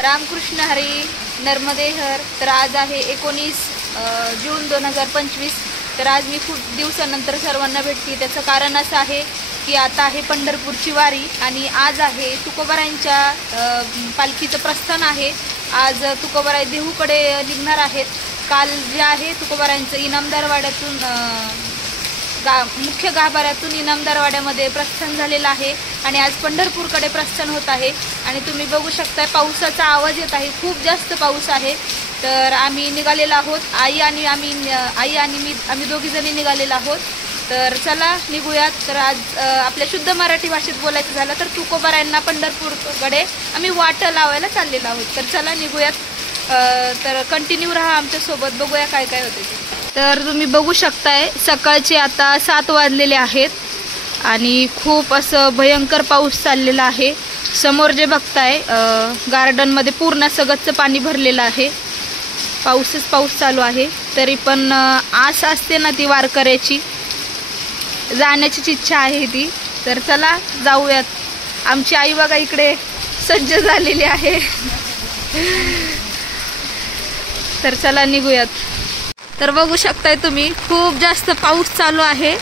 रामकृष्ण हरी नर्मदेहर। तर आज आहे 19 जून 2025। तर आज मी खूप दिवसानंतर सर्वांना भेटते। त्याचं कारण असं आहे की आता आहे पंढरपूरची वारी आणि आज आहे तुकोबारायांच्या पालखीचं प्रस्थान आहे। आज तुकोबाराय देहूकडे निघणार आहेत। काल जे आहे तुकोबारायांचं इनामदारवाड्यातून मुख्य गाभाऱ्यातून इनामदारवाड्यामध्ये प्रस्थान झालेलं आहे आणि आज पंढरपूरकडे प्रस्थान होत आहे। आणि तुम्ही बघू शकता पावसाचा आवाज येत आहे, खूप जास्त पाऊस आहे। तर आम्ही निघालेलो आहोत, आई आणि मी आम्ही दोघी जणी निघालेलो आहोत। तर चला निघूयात। तर आज आपल्या शुद्ध मराठी भाषेत बोलायचं झालं तर तुकोबारायांना पंढरपूरकडे आम्ही वाट लावायला चाललेलो आहोत। तर चला निघूयात। तर कंटिन्यू राहा आमच्यासोबत, बघूया काय काय होते ते। तर तुम्ही बघू शकताय सकाळचे आता 7 वाजलेले आहेत आणि खूप असं भयंकर पाऊस चाललेला आहे। समोर जे बघताय गार्डनमध्ये पूर्ण सगळं पाणी भरलेलं आहे। पाऊसच पाऊस चालू आहे, तरी पण आस असते ना ती वारकऱ्याची, जाण्याचीच इच्छा आहे ती। तर चला जाऊयात। आमची आई बघा इकडे सज्ज झालेली आहे। तर चला निघूयात। तर बघू शकताय तुम्ही खूप जास्त पाऊस चालू आहे।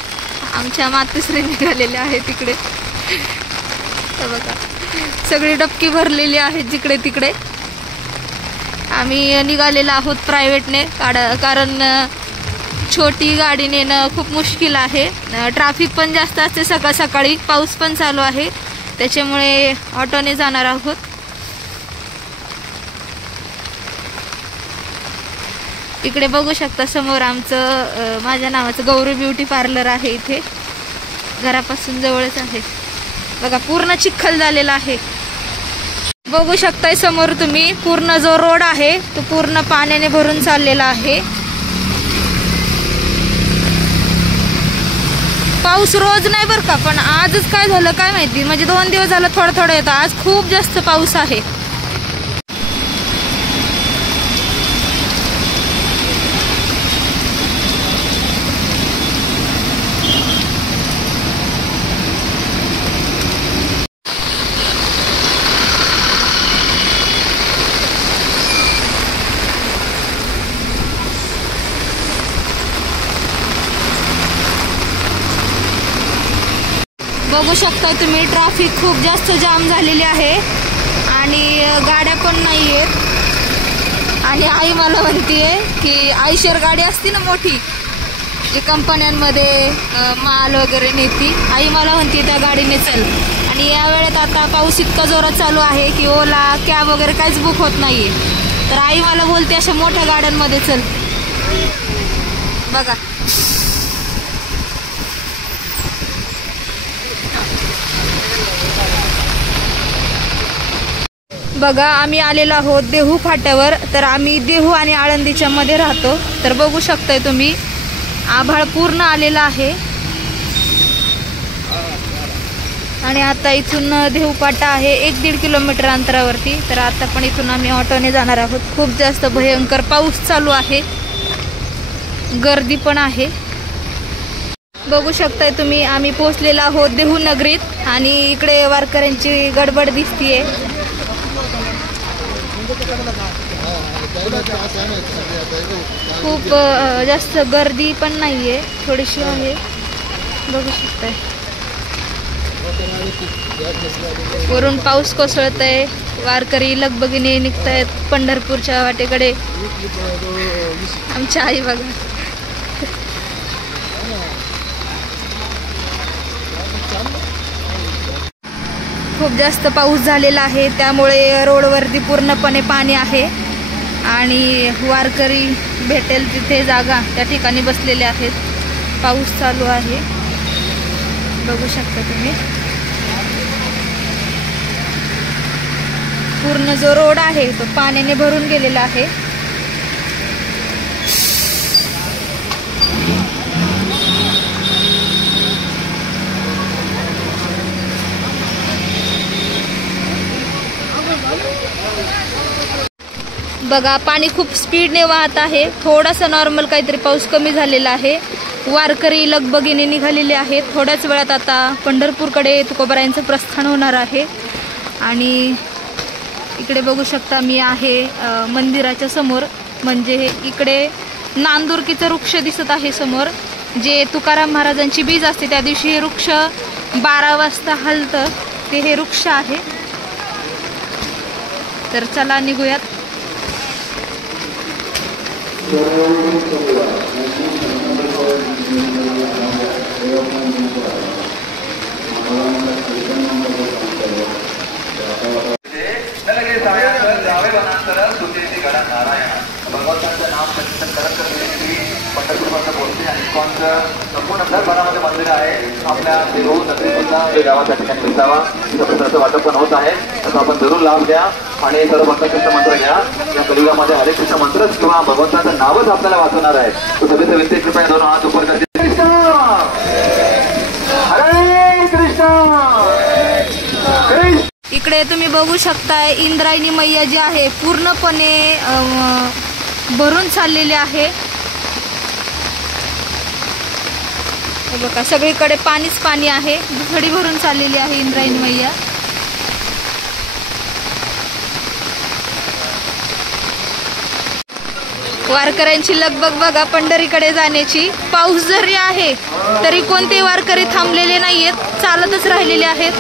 आमच्या मातोश्री निघालेल्या आहेत तिकडे, तर बघा सगळी डबकी भरलेली आहे जिकडे तिकडे। आम्ही निघालेलो आहोत प्रायव्हेटने, कारण छोटी गाडी नेणं खूप मुश्किल आहे। ट्रॅफिक पण जास्त असते सकाळ सकाळी, पाऊस पण चालू आहे, त्याच्यामुळे ऑटोने जाणार आहोत। इकडे बघू शकता समोर आमचं माझ्या नावाचं गौरी ब्युटी पार्लर आहे। इथे घरापासून जवळच आहे। बघा पूर्ण चिखल झालेला आहे। बघू शकताय समोर तुम्ही पूर्ण जो रोड आहे तो पूर्ण पाण्याने भरून चाललेला आहे। पाऊस रोज नाही बरं का, पण आजच काय झालं काय माहिती, म्हणजे 2 दिवस झालं थोडं थोडं येतं, आज खूप जास्त पाऊस आहे। बघू शकता तुम्ही ट्रॅफिक खूप जास्त जाम झालेली आहे आणि गाड्या पण नाही आहेत। आणि आई मला म्हणतीये की आयशर गाडी असती ना मोठी, जी कंपन्यांमध्ये माल वगैरे नेती, आई मला म्हणते त्या गाडीने चल। आणि या वेळेत आता पाऊस इतका जोरात चालू आहे की ओला कॅब वगैरे काहीच बुक होत नाहीये। तर आई मला बोलते अशा मोठ्या गाड्यांमध्ये चल। बघा बघा आम्ही आलेलो आहोत देहू फाट्यावर। तर आम्ही देहू आणि आळंदीच्या मध्ये राहतो। तर बघू शकताय तुम्ही आभाळ पूर्ण आलेला आहे आणि आता इथून देहू फाटा आहे 1-1.5 किलोमीटर अंतरावरती। तर आता पण इथून आम्ही ऑटोने जाणार आहोत। खूप जास्त भयंकर पाऊस चालू आहे, गर्दी पण आहे। बघू शकताय तुम्ही आम्ही पोहोचलेलो आहोत देहू नगरीत आणि इकडे वारकऱ्यांची गडबड दिसतीये। खूप जास्त गर्दी पण नाहीये, थोडीशी आहे, बघू शकताय। वरून पाऊस कोसळतय, वारकरी लगबगीने निघतायत पंढरपूरच्या वाटेकडे। आमच्या आई बघा खूप जास्त पाऊस झालेला आहे, त्यामुळे रोडवरती पूर्णपणे पाणी आहे आणि वारकरी भेटेल तिथे जागा त्या ठिकाणी बसलेले आहेत। पाऊस चालू आहे, बघू शकता तुम्ही। पूर्ण जो रोड आहे तो पाण्याने भरून गेलेला आहे। बघा पाणी खूप स्पीडने वाहत आहे। थोडासा नॉर्मल काहीतरी पाऊस कमी झालेला आहे। वारकरी लगबगीने निघालेले आहेत। थोड्याच वेळात आता पंढरपूरकडे तुकोबारायांचं प्रस्थान होणार आहे आणि इकडे बघू शकता मी आहे मंदिराच्या समोर, म्हणजे इकडे नांदुरकीचं वृक्ष दिसत आहे समोर, जे तुकाराम महाराजांची बीज असते त्या दिवशी हे वृक्ष 12 वाजता हलतं, ते हे वृक्ष आहे. तर चला निघूयात. भगवंताचं नाम संकीर्तन करत पंढरपूरपासून पोहोचते आणि संपूर्ण भरभरामध्ये मंदिर आहे. आपल्या देहू नगरीसुद्धा गावाच्या ठिकाणी विसावा तिथं वाटप पण होत आहे. तर आपण जरूर लाभ घ्या आणि सर्व भक्तकृष्ण मंत्र घ्या. या कलियुगामध्ये हरे कृष्ण मंत्रच किंवा भगवंताचं नावच आपल्याला वाचवणार आहे. तो सगळ्याचं विनंती कृपया 2 हात उपर करते. हरे कृष्ण. इकडे तुम्ही बघू शकताय इंद्रायणी मैया जी आहे पूर्णपणे भरून चाललेली आहे. हे बघा सगळीकडे पाणीच पाणी आहे, दुथडी भरून चाललेली आहे इंद्रायणी मैया. वारकऱ्यांची लगबग बघा पंढरीकडे जाण्याची. पाऊस जरी आहे तरी कोणते वारकरी थांबलेले नाहीयेत, चालतच राहिलेले आहेत.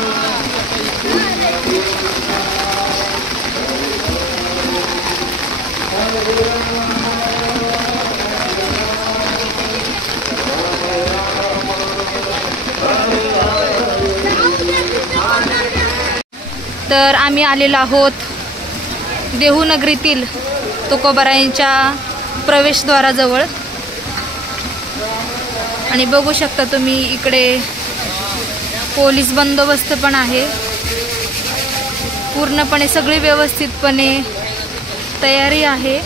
तर आम्ही आलेलो आहोत देहू नगरीतील तुकोबारायांच्या प्रवेशद्वाराजवळ आणि बघू शकता तुम्ही इकडे पोलीस बंदोबस्त पण आहे. पूर्णपणे सगळी व्यवस्थितपणे तयारी आहे.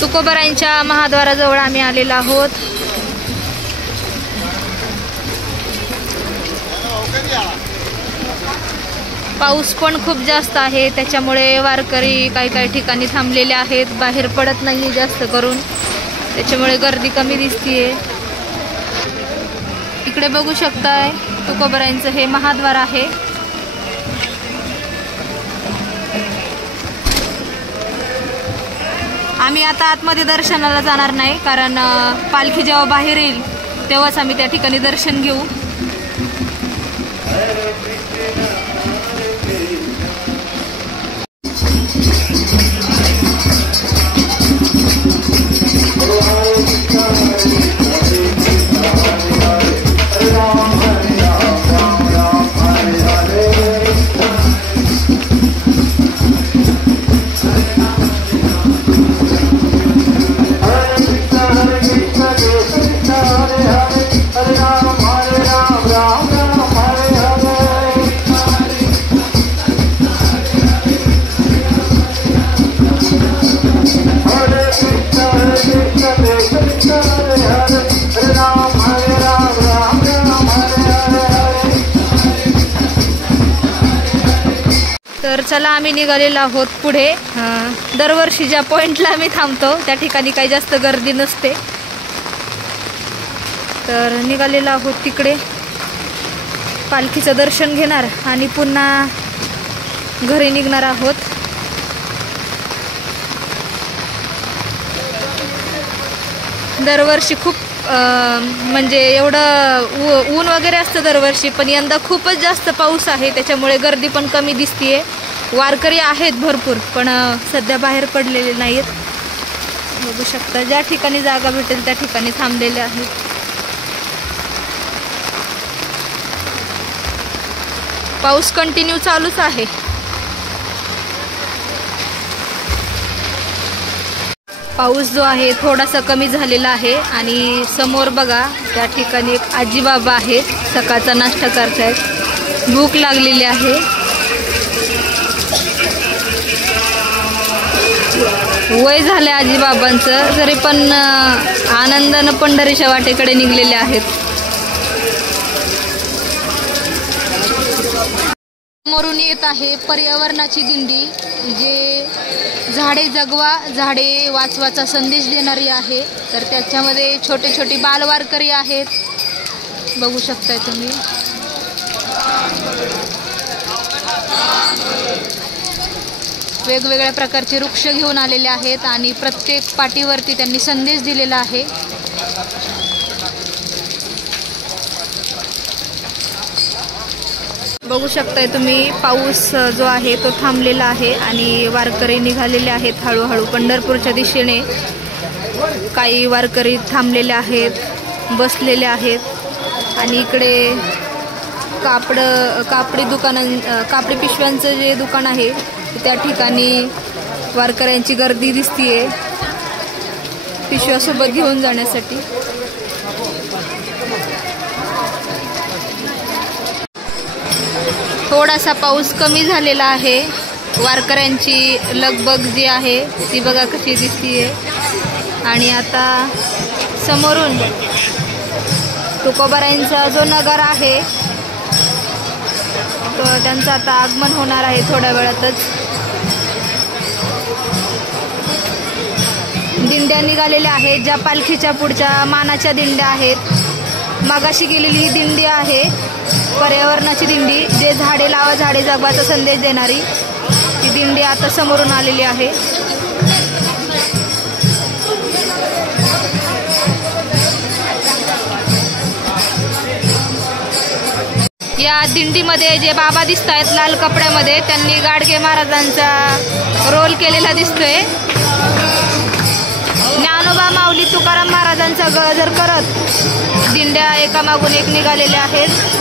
तुकोबारायांच्या महाद्वाराजवळ आम्ही आलेलो आहोत. पाऊस पण खूप जास्त आहे, त्याच्यामुळे वारकरी काही ठिकाणी थांबलेले आहेत, बाहेर पडत नाही जास्त करून, त्याच्यामुळे गर्दी कमी दिसतीये. इकडे बघू शकताय तुकोबारायांचं हे महाद्वार आहे. आम्ही आता आतमध्ये दर्शनाला जाणार नाही, कारण पालखी जेव्हा बाहेर येईल तेव्हाच आम्ही त्या ठिकाणी दर्शन घेऊ. तर चला आम्ही निघालेलो आहोत पुढे. दरवर्षी ज्या पॉइंटला आम्ही थांबतो त्या ठिकाणी काही जास्त गर्दी नसते, तर निघालेलो आहोत तिकडे. पालखीचं दर्शन घेणार आणि पुन्हा घरी निघणार आहोत. दरवर्षी खूप म्हणजे एवढं ऊन वगैरे असतं दरवर्षी, पण यंदा खूपच जास्त पाऊस आहे, त्याच्यामुळे गर्दी पण कमी दिसतीये. वारकरी आहेत भरपूर, पण सध्या बाहेर पडलेले नाहीत. बघू शकता ज्या ठिकाणी जागा भेटेल त्या ठिकाणी थांबलेले आहेत. पाऊस कंटिन्यू चालूच आहे. पाऊस जो आहे थोडासा कमी झालेला आहे आणि समोर बघा त्या ठिकाणी एक आजी बाबा आहेत, सकाळचा नाश्ता करतायत, भूक लागलेली आहे. वय झाले आजीबाबांचं, तरी पण आनंदानं पंढरीच्या वाटेकडे निघलेले आहेत. समोरून येत आहे पर्यावरणाची दिंडी, जे झाडे जगवा झाडे वाचवाचा संदेश देणारी आहे. तर त्याच्यामध्ये छोटे छोटे बालवारकरी आहेत, बघू शकताय तुम्ही. वेगवेगळ्या प्रकारचे वृक्ष घेऊन आलेले आहेत आणि प्रत्येक पाटीवरती त्यांनी संदेश दिलेला आहे. बघू शकताय तुम्ही, पाऊस जो आहे तो थांबलेला आहे आणि वारकरी निघालेले आहेत हळूहळू पंढरपूरच्या दिशेने. काही वारकरी थांबलेले आहेत, बसलेले आहेत आणि इकडे कापडी पिशव्यांचं जे दुकान आहे त्या ठिकाणी वारकऱ्यांची गर्दी दिसतीये पिशव्यासोबत घेऊन जाण्यासाठी. थोडासा पाऊस कमी झालेला आहे. वारकऱ्यांची लगबग जी आहे ती बघा कशी दिसतीये. आणि आता समोरून तुकोबारायांचा जो नगर आहे तो त्यांचं आता आगमन होणार आहे थोड्या वेळातच. दिंड्या निघालेल्या आहेत, ज्या पालखीच्या पुढच्या मानाच्या दिंड्या आहेत. मगाशी गेलेली ही दिंडी आहे पर्यावरणाची दिंडी, जे झाडे लावा झाडे जगवाचा संदेश देणारी ती दिंडी आता समोरून आलेली आहे. या दिंडीमध्ये जे बाबा दिसत आहेत लाल कपड्यामध्ये, त्यांनी गाडगे महाराजांचा रोल केलेला दिसतोय. ज्ञानोबा माऊली तुकाराम महाराजांचा गजर करत दिंड्या एकामागून एक निघालेल्या आहेत.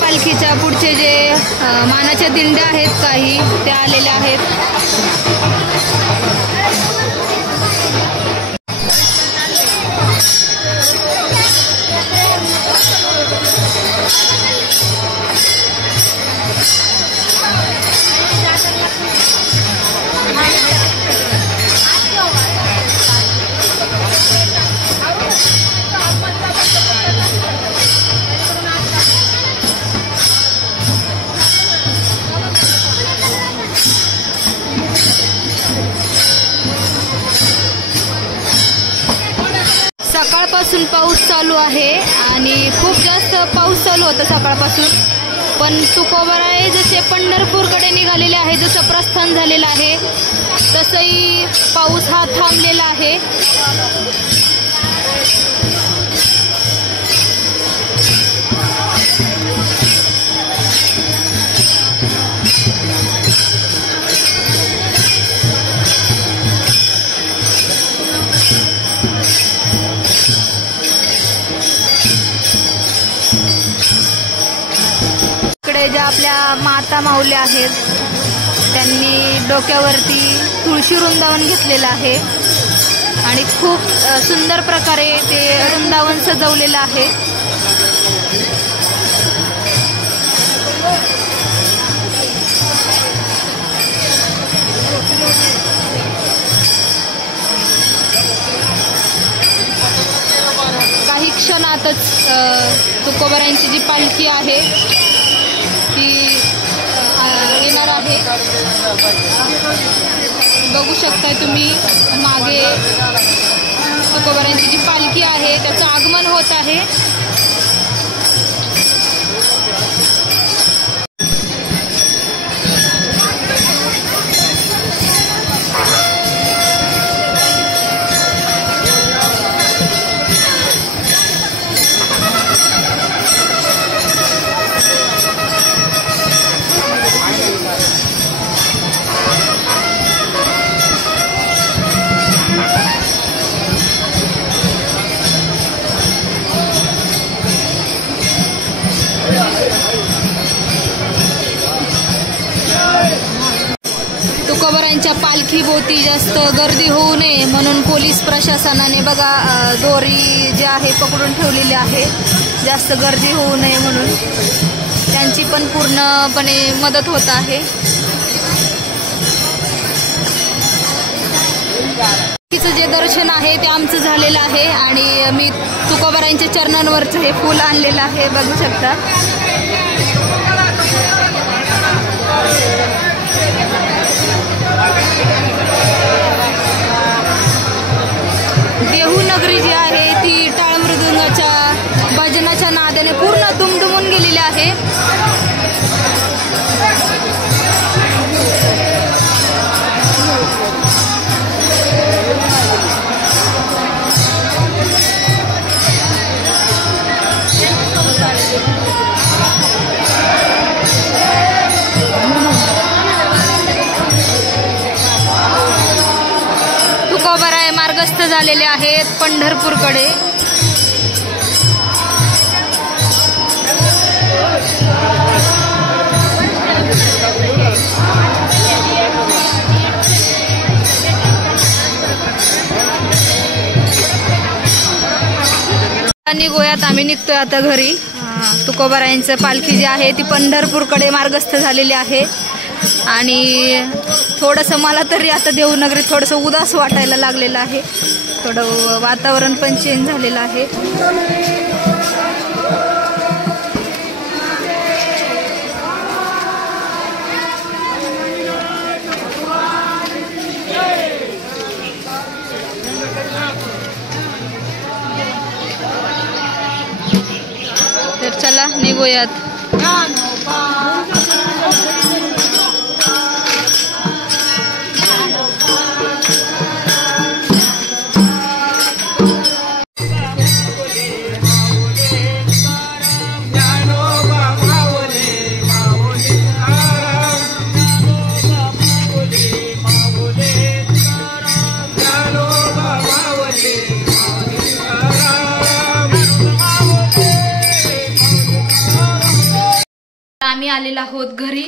पालखीच्या पुढचे जे मानाच्या दिंड्या आहेत काही त्या आलेल्या आहेत. सकाळपासून पाऊस चालू आहे आणि खूप जास्त पाऊस चालू होता सकाळपासून. पण तुकोबाराय जसे पंढरपूरकडे निघालेले आहे, जसं प्रस्थान झालेलं आहे तसंही पाऊस हा थांबलेला आहे. इकडे ज्या आपल्या माता माऊल्या आहेत त्यांनी डोक्यावरती तुळशी वृंदावन घेतलेलं आहे आणि खूप सुंदर प्रकारे ते वृंदावन सजवलेलं आहे. काही क्षणातच तुकोबारायांची जी पालखी आहे ती येणार आहे. बघू शकताय तुम्ही मागे तुकोबारायांची जी पालखी आहे त्याचं आगमन होत आहे. तुकोबारायांच्या पालखीभोवती जास्त गर्दी होऊ नये म्हणून पोलीस प्रशासनाने बघा दोरी जी आहे पकडून ठेवलेली आहे, जास्त गर्दी होऊ नये म्हणून. त्यांची पण पूर्णपणे मदत होत आहे. जे दर्शन आहे ते आमचं झालेलं आहे आणि मी तुकोबारायांच्या चरणांवरचं हे फूल आणलेलं आहे, बघू शकता. देहू नगरी जी आहे ती टाळ मृदुंगाच्या भजनाच्या नादाने पूर्ण दुमदुमून गेलेली आहे. तुकोबाराय मार्गस्थ झालेले आहेत पंढरपूरकडे. गोव्यात आम्ही निघतोय आता घरी. तुकोबारायांचं पालखी जी आहे ती पंढरपूरकडे मार्गस्थ झालेली आहे आणि थोडंसं मला तरी आता देहूनगरीत थोडंसं उदास वाटायला लागलेलं आहे. थोडं वातावरण पण चेंज झालेलं आहे. तर चला निघूयात. आम्ही आलेलो आहोत घरी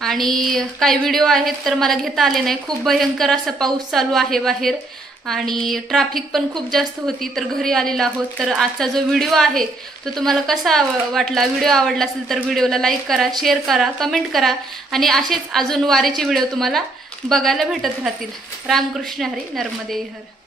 आणि काही व्हिडिओ आहेत तर मला घेता आले नाही. खूप भयंकर असा पाऊस चालू आहे बाहेर आणि ट्रॅफिक पण खूप जास्त होती. तर घरी आलेलो आहोत. तर आजचा जो व्हिडिओ आहे तो तुम्हाला कसा वाटला, व्हिडिओ आवडला असेल तर व्हिडिओला लाईक करा, शेअर करा, कमेंट करा आणि असेच अजून वारीचे व्हिडिओ तुम्हाला बघायला भेटत राहतील. रामकृष्ण हरी. नर्मदे हर.